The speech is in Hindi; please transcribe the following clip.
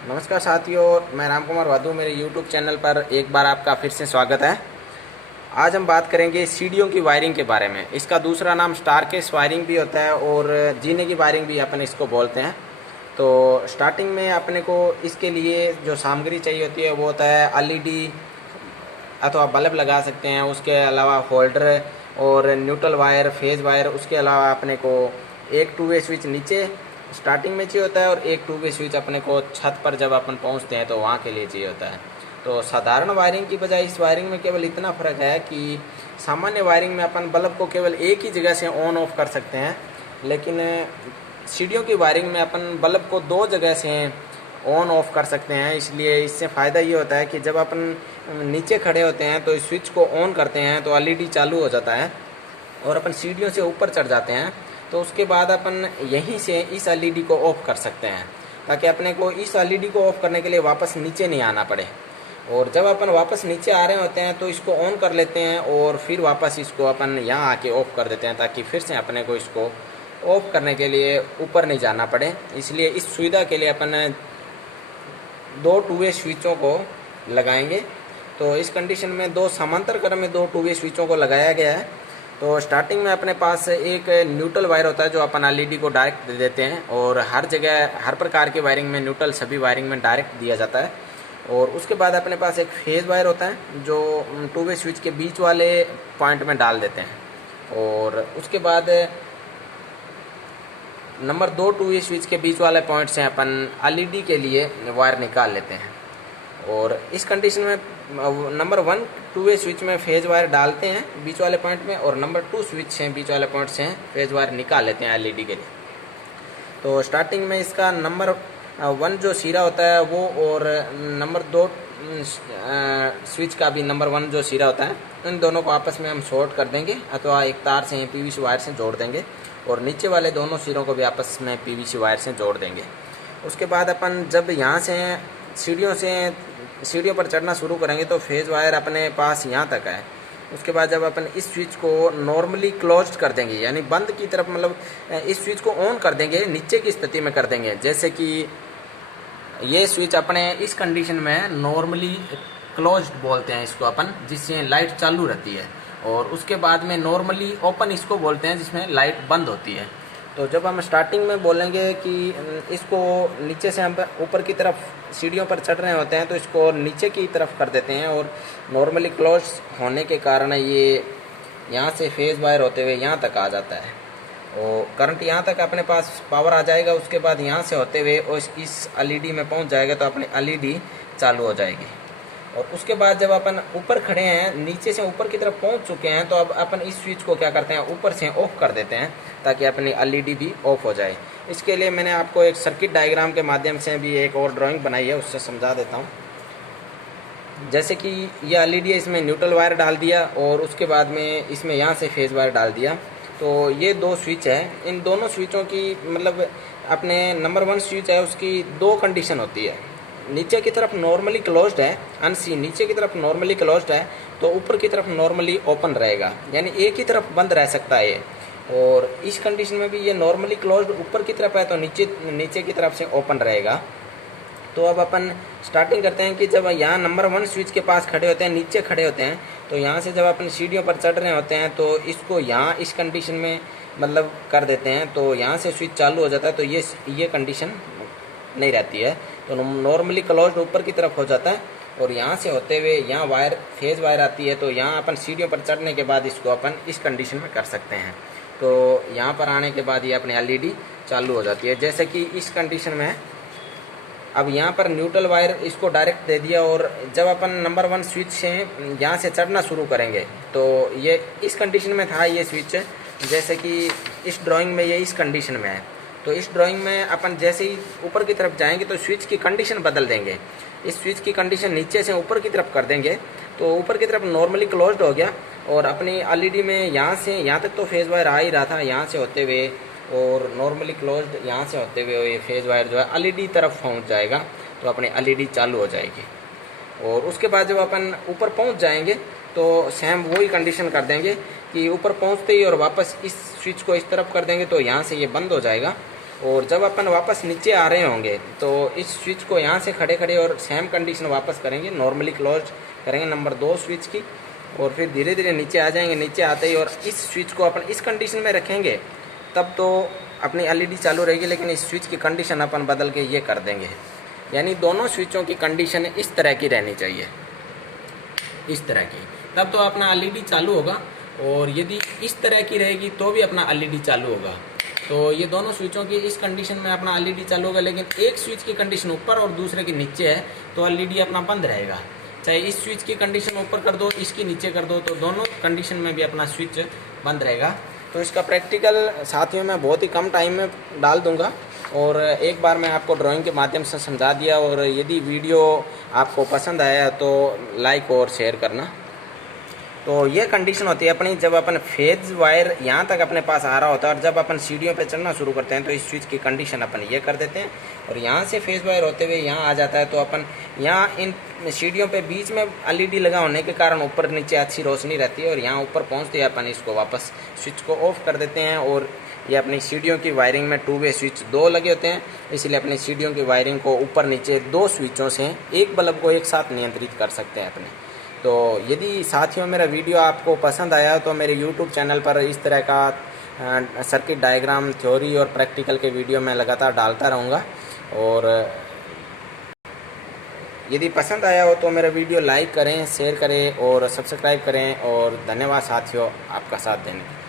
नमस्कार साथियों, मैं राम कुमार वाधू। मेरे YouTube चैनल पर एक बार आपका फिर से स्वागत है। आज हम बात करेंगे सीढ़ियों की वायरिंग के बारे में। इसका दूसरा नाम स्टारकेस वायरिंग भी होता है और जीने की वायरिंग भी अपन इसको बोलते हैं। तो स्टार्टिंग में अपने को इसके लिए जो सामग्री चाहिए होती है वो होता है LED अथवा बल्ब लगा सकते हैं। उसके अलावा होल्डर और न्यूट्रल वायर, फेज वायर। उसके अलावा अपने को एक 2 वे स्विच नीचे स्टार्टिंग में चाहिए होता है और एक 2 वे स्विच अपने को छत पर जब अपन पहुंचते हैं तो वहाँ के लिए चाहिए होता है। तो साधारण वायरिंग की बजाय इस वायरिंग में केवल इतना फ़र्क है कि सामान्य वायरिंग में अपन बल्ब को केवल एक ही जगह से ऑन ऑफ कर सकते हैं, लेकिन सीढ़ियों की वायरिंग में अपन बल्ब को 2 जगह से ऑन ऑफ कर सकते हैं। इसलिए इससे फ़ायदा ये होता है कि जब अपन नीचे खड़े होते हैं तो इस स्विच को ऑन करते हैं तो LED चालू हो जाता है, और अपन सीढ़ियों से ऊपर चढ़ जाते हैं तो उसके बाद अपन यहीं से इस LED को ऑफ कर सकते हैं, ताकि अपने को इस LED को ऑफ करने के लिए वापस नीचे नहीं आना पड़े। और जब अपन वापस नीचे आ रहे होते हैं तो इसको ऑन कर लेते हैं और फिर वापस इसको अपन यहाँ आके ऑफ कर देते हैं, ताकि फिर से अपने को इसको ऑफ करने के लिए ऊपर नहीं जाना पड़े। इसलिए इस सुविधा के लिए अपन 2 2 वे स्विचों को लगाएंगे। तो इस कंडीशन में 2 समांतर क्रम में 2 2 वे स्विचों को लगाया गया है। तो स्टार्टिंग में अपने पास एक न्यूट्रल वायर होता है जो अपन LED को डायरेक्ट दे देते हैं, और हर जगह हर प्रकार की वायरिंग में न्यूट्रल सभी वायरिंग में डायरेक्ट दिया जाता है। और उसके बाद अपने पास एक फेज वायर होता है जो 2 वे स्विच के बीच वाले पॉइंट में डाल देते हैं, और उसके बाद नंबर 2 2 वे स्विच के बीच वाले पॉइंट से अपन LED के लिए वायर निकाल लेते हैं। और इस कंडीशन में नंबर 1 2 वे स्विच में फेज वायर डालते हैं बीच वाले पॉइंट में, और नंबर 2 स्विच से बीच वाले पॉइंट से फेज वायर निकाल लेते हैं LED के लिए। तो स्टार्टिंग में इसका नंबर 1 जो सिरा होता है वो, और नंबर 2 स्विच का भी नंबर 1 जो सिरा होता है, इन दोनों को आपस में हम शॉर्ट कर देंगे अथवा एक तार से PVC वायर से जोड़ देंगे, और नीचे वाले दोनों सिरों को भी आपस में PVC वायर से जोड़ देंगे। उसके बाद अपन जब यहाँ से सीढ़ियों पर चढ़ना शुरू करेंगे तो फेज वायर अपने पास यहाँ तक है। उसके बाद जब अपन इस स्विच को नॉर्मली क्लोज्ड कर देंगे, यानी बंद की तरफ, मतलब इस स्विच को ऑन कर देंगे, नीचे की स्थिति में कर देंगे। जैसे कि ये स्विच अपने इस कंडीशन में नॉर्मली क्लोज्ड बोलते हैं इसको अपन, जिससे लाइट चालू रहती है। और उसके बाद में नॉर्मली ओपन इसको बोलते हैं, जिसमें लाइट बंद होती है। तो जब हम स्टार्टिंग में बोलेंगे कि इसको नीचे से हम ऊपर की तरफ सीढ़ियों पर चढ़ रहे होते हैं तो इसको नीचे की तरफ कर देते हैं, और नॉर्मली क्लोज होने के कारण ये यहाँ से फेज वायर होते हुए यहाँ तक आ जाता है, और करंट यहाँ तक अपने पास पावर आ जाएगा। उसके बाद यहाँ से होते हुए और इस LED में पहुँच जाएगा तो अपनी LED चालू हो जाएगी। और उसके बाद जब अपन ऊपर खड़े हैं, नीचे से ऊपर की तरफ पहुंच चुके हैं, तो अब अपन इस स्विच को क्या करते हैं, ऊपर से ऑफ कर देते हैं, ताकि अपनी LED भी ऑफ हो जाए। इसके लिए मैंने आपको एक सर्किट डायग्राम के माध्यम से भी एक और ड्राइंग बनाई है, उससे समझा देता हूँ। जैसे कि ये LED है, इसमें न्यूट्रल वायर डाल दिया और उसके बाद में इसमें यहाँ से फेज वायर डाल दिया। तो ये 2 स्विच है। इन दोनों स्विचों की मतलब अपने नंबर 1 स्विच है उसकी 2 कंडीशन होती है। नीचे की तरफ नॉर्मली क्लोज्ड है, अनसी नीचे की तरफ नॉर्मली क्लोज्ड है, तो ऊपर की तरफ नॉर्मली ओपन रहेगा, यानी एक ही तरफ बंद रह सकता है ये। और इस कंडीशन में भी ये नॉर्मली क्लोज्ड ऊपर की तरफ है तो नीचे की तरफ से ओपन रहेगा। तो अब अपन स्टार्टिंग करते हैं कि जब यहाँ नंबर 1 स्विच के पास खड़े होते हैं, नीचे खड़े होते हैं, तो यहाँ से जब अपन सीढ़ियों पर चढ़ रहे होते हैं तो इसको यहाँ इस कंडीशन में मतलब कर देते हैं, तो यहाँ से स्विच चालू हो जाता है। तो ये कंडीशन नहीं रहती है, तो नॉर्मली क्लोज्ड ऊपर की तरफ हो जाता है, और यहाँ से होते हुए यहाँ वायर फेज वायर आती है। तो यहाँ अपन सीढ़ियों पर चढ़ने के बाद इसको अपन इस कंडीशन में कर सकते हैं। तो यहाँ पर आने के बाद ये अपनी LED चालू हो जाती है। जैसे कि इस कंडीशन में अब यहाँ पर न्यूट्रल वायर इसको डायरेक्ट दे दिया, और जब अपन नंबर 1 स्विच से यहाँ से चढ़ना शुरू करेंगे तो ये इस कंडीशन में था ये स्विच। जैसे कि इस ड्राइंग में ये इस कंडीशन में है, तो इस ड्राइंग में अपन जैसे ही ऊपर की तरफ जाएंगे तो स्विच की कंडीशन बदल देंगे। इस स्विच की कंडीशन नीचे से ऊपर की तरफ कर देंगे, तो ऊपर की तरफ नॉर्मली क्लोज्ड हो गया, और अपनी LED में यहाँ से यहाँ तक तो फेज वायर आ ही रहा था, यहाँ से होते हुए और नॉर्मली क्लोज्ड यहाँ से होते हुए ये फेज वायर जो है LED तरफ पहुँच जाएगा, तो अपनी LED चालू हो जाएगी। और उसके बाद जब अपन ऊपर पहुँच जाएंगे तो सेम वही कंडीशन कर देंगे कि ऊपर पहुँचते ही और वापस इस स्विच को इस तरफ कर देंगे, तो यहाँ से ये बंद हो जाएगा। और जब अपन वापस नीचे आ रहे होंगे तो इस स्विच को यहाँ से खड़े खड़े और सेम कंडीशन वापस करेंगे, नॉर्मली क्लोज करेंगे नंबर 2 स्विच की, और फिर धीरे धीरे नीचे आ जाएंगे। नीचे आते ही और इस स्विच को अपन इस कंडीशन में रखेंगे, तब तो अपनी एलईडी चालू रहेगी, लेकिन इस स्विच की कंडीशन अपन बदल के ये कर देंगे। यानी दोनों स्विचों की कंडीशन इस तरह की रहनी चाहिए, इस तरह की, तब तो अपना एलईडी चालू होगा। और यदि इस तरह की रहेगी तो भी अपना एलईडी चालू होगा। तो ये दोनों स्विचों की इस कंडीशन में अपना एलईडी चालू होगा, लेकिन एक स्विच की कंडीशन ऊपर और दूसरे की नीचे है तो एलईडी अपना बंद रहेगा। चाहे इस स्विच की कंडीशन ऊपर कर दो, इसकी नीचे कर दो, तो दोनों कंडीशन में भी अपना स्विच बंद रहेगा। तो इसका प्रैक्टिकल साथियों मैं बहुत ही कम टाइम में डाल दूंगा, और एक बार मैं आपको ड्राइंग के माध्यम से समझा दिया। और यदि वीडियो आपको पसंद आया तो लाइक और शेयर करना। तो ये कंडीशन होती है अपनी, जब अपन फेज वायर यहाँ तक अपने पास आ रहा होता है और जब अपन सीढ़ियों पे चढ़ना शुरू करते हैं तो इस स्विच की कंडीशन अपन ये कर देते हैं, और यहाँ से फेज वायर होते हुए यहाँ आ जाता है। तो अपन यहाँ इन सीढ़ियों पे बीच में एलईडी लगा होने के कारण ऊपर नीचे अच्छी रोशनी रहती है, और यहाँ ऊपर पहुँचते ही अपन इसको वापस स्विच को ऑफ कर देते हैं। और ये अपनी सीढ़ियों की वायरिंग में 2 वे स्विच 2 लगे होते हैं, इसलिए अपनी सीढ़ियों की वायरिंग को ऊपर नीचे 2 स्विचों से एक बल्ब को एक साथ नियंत्रित कर सकते हैं अपने। तो यदि साथियों मेरा वीडियो आपको पसंद आया तो मेरे YouTube चैनल पर इस तरह का सर्किट डायग्राम, थ्योरी और प्रैक्टिकल के वीडियो मैं लगातार डालता रहूँगा। और यदि पसंद आया हो तो मेरा वीडियो लाइक करें, शेयर करें और सब्सक्राइब करें। और धन्यवाद साथियों आपका साथ देने के लिए।